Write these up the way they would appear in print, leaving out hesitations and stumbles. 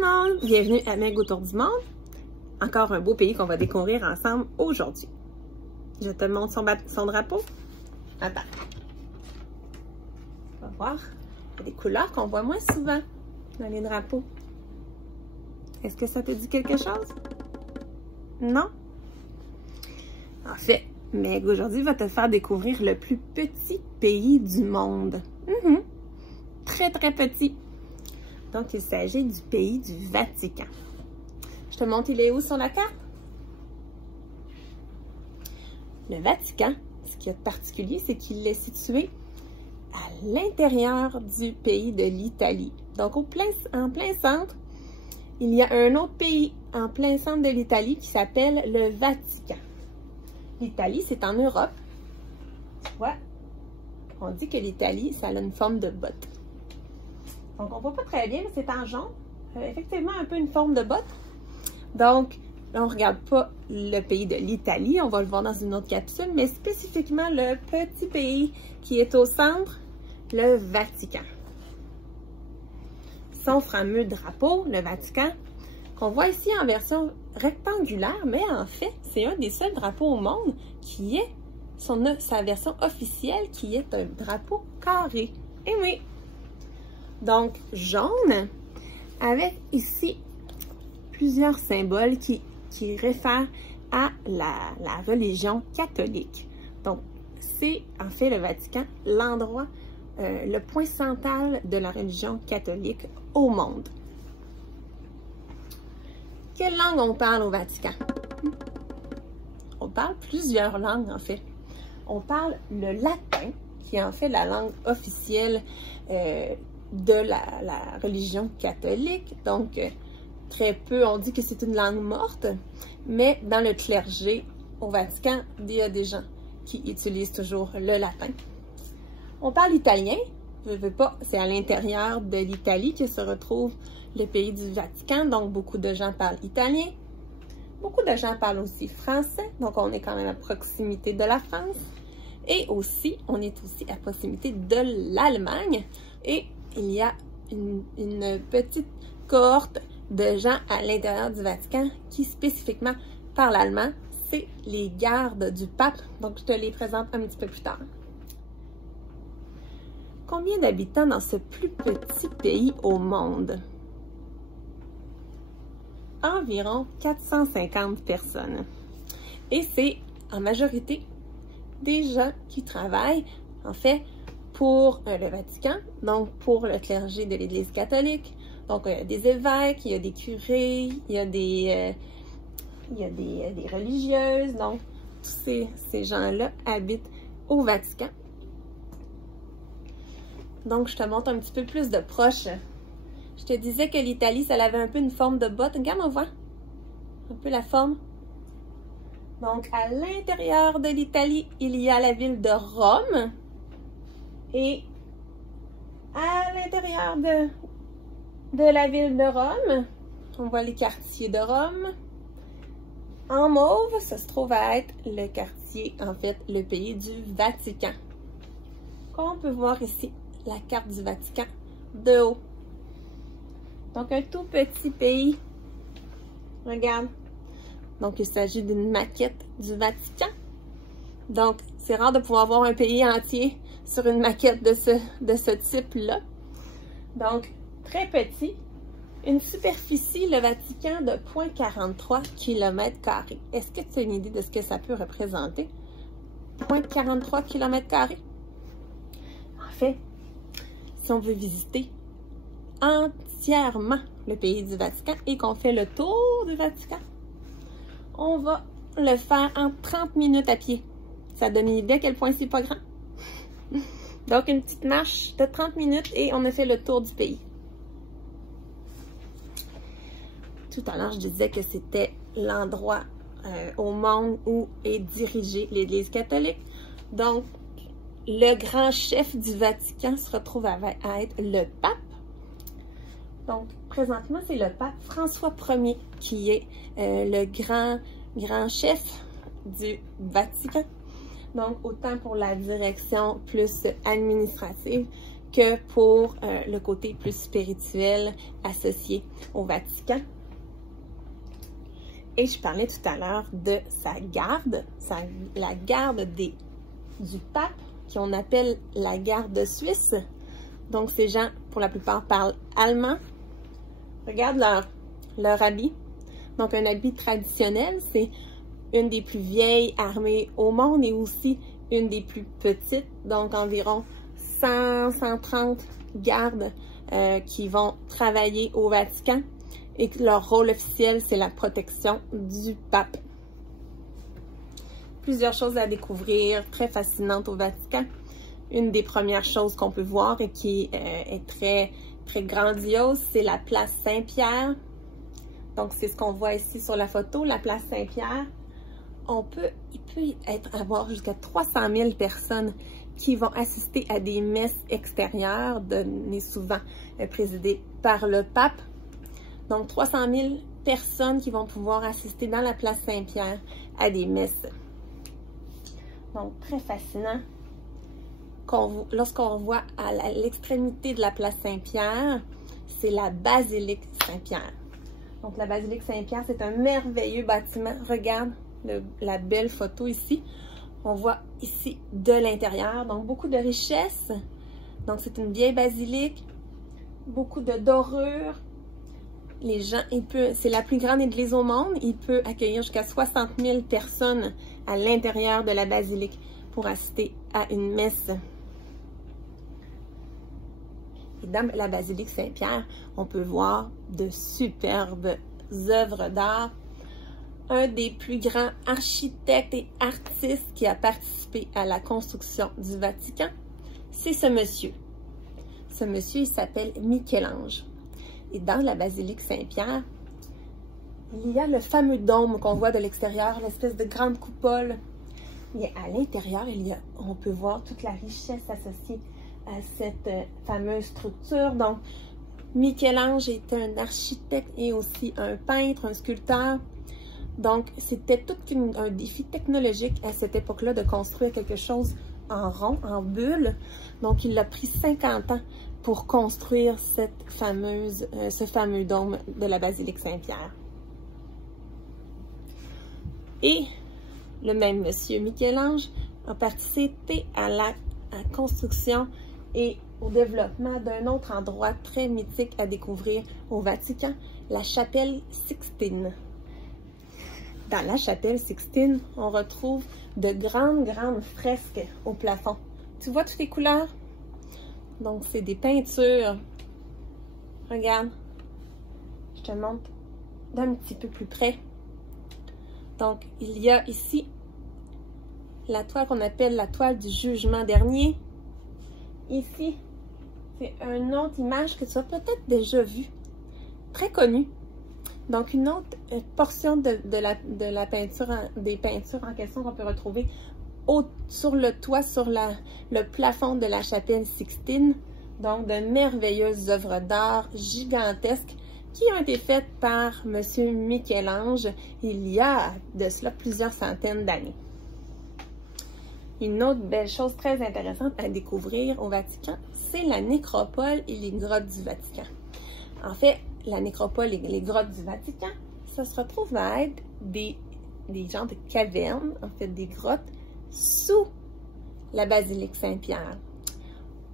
le monde! Bienvenue à Meg autour du monde. Encore un beau pays qu'on va découvrir ensemble aujourd'hui. Je te montre son drapeau. Attends. On va voir. Il y a des couleurs qu'on voit moins souvent dans les drapeaux. Est-ce que ça te dit quelque chose? Non? En fait, Meg aujourd'hui va te faire découvrir le plus petit pays du monde. Très, très petit. Donc, il s'agit du pays du Vatican. Je te montre, il est où sur la carte? Le Vatican, ce qui est particulier, c'est qu'il est situé à l'intérieur du pays de l'Italie. Donc, en plein centre, il y a un autre pays en plein centre de l'Italie qui s'appelle le Vatican. L'Italie, c'est en Europe. Tu vois, on dit que l'Italie, ça a une forme de botte. Donc, on ne voit pas très bien, mais c'est en jaune. Effectivement, un peu une forme de botte. Donc, là, on ne regarde pas le pays de l'Italie. On va le voir dans une autre capsule, mais spécifiquement le petit pays qui est au centre, le Vatican. Son fameux drapeau, le Vatican, qu'on voit ici en version rectangulaire, mais en fait, c'est un des seuls drapeaux au monde qui est sa version officielle, qui est un drapeau carré. Et oui! Donc, jaune, avec ici plusieurs symboles qui réfèrent à la religion catholique. Donc, c'est en fait le Vatican, l'endroit, le point central de la religion catholique au monde. Quelle langue on parle au Vatican? On parle plusieurs langues en fait. On parle le latin, qui est en fait la langue officielle de la religion catholique. Donc, très peu, on dit que c'est une langue morte, mais dans le clergé au Vatican, il y a des gens qui utilisent toujours le latin. On parle italien, je veux pas, c'est à l'intérieur de l'Italie que se retrouve le pays du Vatican, donc beaucoup de gens parlent italien. Beaucoup de gens parlent aussi français, donc on est quand même à proximité de la France. Et aussi, on est aussi à proximité de l'Allemagne. Et il y a une petite cohorte de gens à l'intérieur du Vatican qui spécifiquement parlent allemand. C'est les gardes du pape. Donc, je te les présente un petit peu plus tard. Combien d'habitants dans ce plus petit pays au monde? Environ 450 personnes. Et c'est en majorité des gens qui travaillent, en fait, pour le Vatican, donc pour le clergé de l'Église catholique. Donc, il y a des évêques, il y a des curés, il y a des religieuses. Donc, tous ces gens-là habitent au Vatican. Donc, je te montre un petit peu plus de proche. Je te disais que l'Italie, ça avait un peu une forme de botte. Regarde, on voit un peu la forme. Donc, à l'intérieur de l'Italie, il y a la ville de Rome. Et à l'intérieur de la ville de Rome, on voit les quartiers de Rome. En mauve, ça se trouve à être le quartier, en fait, le pays du Vatican. Comme on peut voir ici, la carte du Vatican de haut. Donc, un tout petit pays. Regarde. Donc, il s'agit d'une maquette du Vatican. Donc, c'est rare de pouvoir voir un pays entier sur une maquette de ce type-là. Donc, très petit. Une superficie, le Vatican, de 0,43 km². Est-ce que tu as une idée de ce que ça peut représenter? 0,43 km²? En fait, si on veut visiter entièrement le pays du Vatican et qu'on fait le tour du Vatican, on va le faire en 30 minutes à pied. Ça donne une idée à quel point c'est pas grand. Donc, une petite marche de 30 minutes et on a fait le tour du pays. Tout à l'heure, je disais que c'était l'endroit au monde où est dirigée l'Église catholique. Donc, le grand chef du Vatican se retrouve à être le pape. Donc, présentement, c'est le pape François Ier qui est le grand chef du Vatican. Donc, autant pour la direction plus administrative que pour le côté plus spirituel associé au Vatican. Et je parlais tout à l'heure de sa garde, la garde du pape, qu'on appelle la garde suisse. Donc, ces gens, pour la plupart, parlent allemand. Regarde leur habit. Donc, un habit traditionnel, c'est une des plus vieilles armées au monde et aussi une des plus petites. Donc, environ 100-130 gardes qui vont travailler au Vatican. Et que leur rôle officiel, c'est la protection du pape. Plusieurs choses à découvrir, très fascinantes au Vatican. Une des premières choses qu'on peut voir et qui est très, très grandiose, c'est la place Saint-Pierre. Donc, c'est ce qu'on voit ici sur la photo, la place Saint-Pierre. Il peut avoir jusqu'à 300 000 personnes qui vont assister à des messes extérieures, données souvent présidées par le pape. Donc, 300 000 personnes qui vont pouvoir assister dans la place Saint-Pierre à des messes. Donc, très fascinant. Lorsqu'on voit à l'extrémité de la place Saint-Pierre, c'est la basilique Saint-Pierre. Donc, la basilique Saint-Pierre, c'est un merveilleux bâtiment. Regarde la belle photo ici. On voit ici de l'intérieur. Donc, beaucoup de richesse. Donc, c'est une vieille basilique. Beaucoup de dorures. Les gens, c'est la plus grande église au monde. Il peut accueillir jusqu'à 60 000 personnes à l'intérieur de la basilique pour assister à une messe. Et dans la basilique Saint-Pierre, on peut voir de superbes œuvres d'art. Un des plus grands architectes et artistes qui a participé à la construction du Vatican, c'est ce monsieur. Ce monsieur, il s'appelle Michel-Ange. Et dans la basilique Saint-Pierre, il y a le fameux dôme qu'on voit de l'extérieur, l'espèce de grande coupole. Et à l'intérieur, on peut voir toute la richesse associée à cette fameuse structure. Donc, Michel-Ange était un architecte et aussi un peintre, un sculpteur. Donc, c'était tout un défi technologique à cette époque-là de construire quelque chose en rond, en bulle. Donc, il a pris 50 ans pour construire ce fameux dôme de la basilique Saint-Pierre. Et le même monsieur Michel-Ange a participé à la construction et au développement d'un autre endroit très mythique à découvrir au Vatican, la chapelle Sixtine. Dans la chapelle Sixtine, on retrouve de grandes fresques au plafond. Tu vois toutes les couleurs? Donc, c'est des peintures. Regarde. Je te montre d'un petit peu plus près. Donc, il y a ici la toile qu'on appelle la toile du jugement dernier. Ici, c'est une autre image que tu as peut-être déjà vue. Très connue. Donc, une autre portion de la peinture, des peintures en question qu'on peut retrouver sur le toit, sur le plafond de la chapelle Sixtine. Donc, de merveilleuses œuvres d'art gigantesques qui ont été faites par M. Michel-Ange il y a de cela plusieurs centaines d'années. Une autre belle chose très intéressante à découvrir au Vatican, c'est la nécropole et les grottes du Vatican. En fait, la nécropole et les grottes du Vatican, ça se retrouve à être des genres de cavernes, en fait des grottes, sous la basilique Saint-Pierre.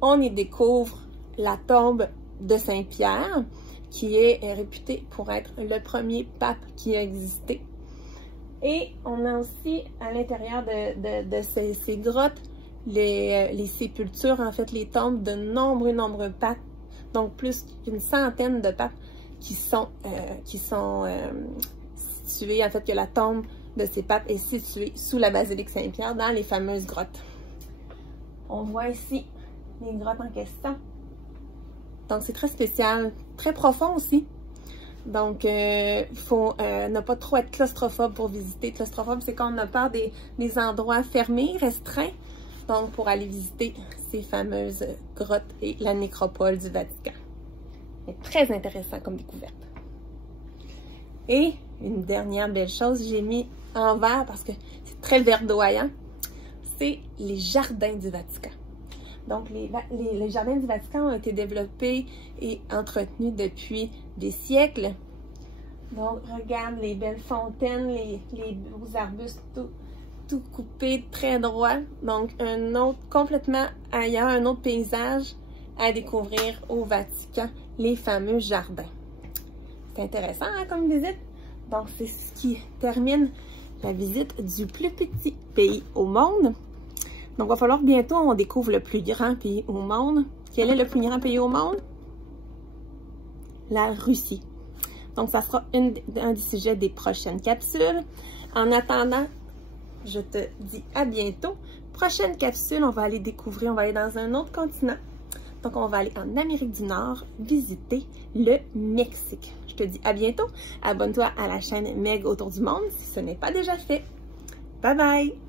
On y découvre la tombe de Saint-Pierre, qui est réputée pour être le premier pape qui a existé. Et on a aussi à l'intérieur de ces grottes les sépultures, en fait les tombes de nombreux papes, donc plus d'une centaine de papes qui sont situés, en fait que la tombe de ces papes est située sous la basilique Saint-Pierre dans les fameuses grottes. On voit ici les grottes en question. Donc c'est très spécial, très profond aussi. Donc, il faut ne pas trop être claustrophobe pour visiter. Claustrophobe, c'est quand on a peur des endroits fermés, restreints. Donc, pour aller visiter ces fameuses grottes et la nécropole du Vatican. C'est très intéressant comme découverte. Et une dernière belle chose, j'ai mis en vert parce que c'est très verdoyant, c'est les jardins du Vatican. Donc, les jardins du Vatican ont été développés et entretenus depuis des siècles. Donc, regarde les belles fontaines, les beaux arbustes tout coupés, très droits. Donc, un autre, complètement ailleurs, un autre paysage à découvrir au Vatican, les fameux jardins. C'est intéressant hein, comme visite. Donc, c'est ce qui termine la visite du plus petit pays au monde. Donc, il va falloir que bientôt on découvre le plus grand pays au monde. Quel est le plus grand pays au monde? La Russie. Donc, ça sera un des sujets des prochaines capsules. En attendant, je te dis à bientôt. Prochaine capsule, on va aller découvrir, on va aller dans un autre continent. Donc, on va aller en Amérique du Nord visiter le Mexique. Je te dis à bientôt. Abonne-toi à la chaîne Meg autour du monde si ce n'est pas déjà fait. Bye bye!